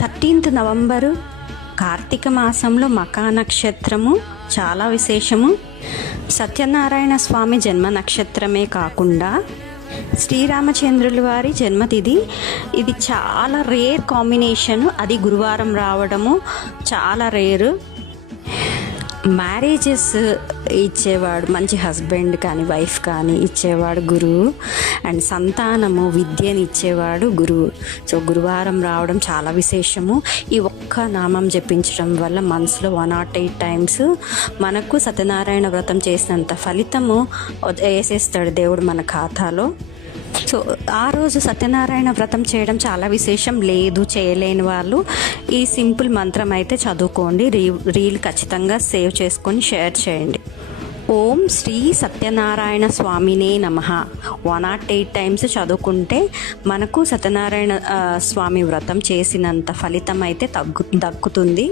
13th November Karthika మాసంలో మకా నక్షత్రము చాలా విశేషము. సత్యనారాయణ స్వామి జన్మ నక్షత్రమే కాకుండా శ్రీరామచంద్రుల వారి జన్మతిథి. ఇది చాలా రేర్ కాంబినేషన్. అది గురువారం రావడము చాలా రేరు. మ్యారేజెస్ ఇచ్చేవాడు, మంచి హస్బెండ్ కానీ వైఫ్ కానీ ఇచ్చేవాడు గురువు. అండ్ సంతానము విద్యని ఇచ్చేవాడు గురువు. సో గురువారం రావడం చాలా విశేషము. ఈ ఒక్క నామం జపించడం వల్ల మనసులో 108 టైమ్స్ మనకు సత్యనారాయణ వ్రతం చేసినంత ఫలితము వేసేస్తాడు దేవుడు మన ఖాతాలో. సో ఆ రోజు సత్యనారాయణ వ్రతం చేయడం చాలా విశేషం. లేదు చేయలేని వాళ్ళు ఈ సింపుల్ మంత్రం అయితే చదువుకోండి. రీల్ ఖచ్చితంగా సేవ్ చేసుకొని షేర్ చేయండి. ఓం శ్రీ సత్యనారాయణ స్వామినే నమః 108 టైమ్స్ చదువుకుంటే మనకు సత్యనారాయణ స్వామి వ్రతం చేసినంత ఫలితం అయితే దక్కుతుంది.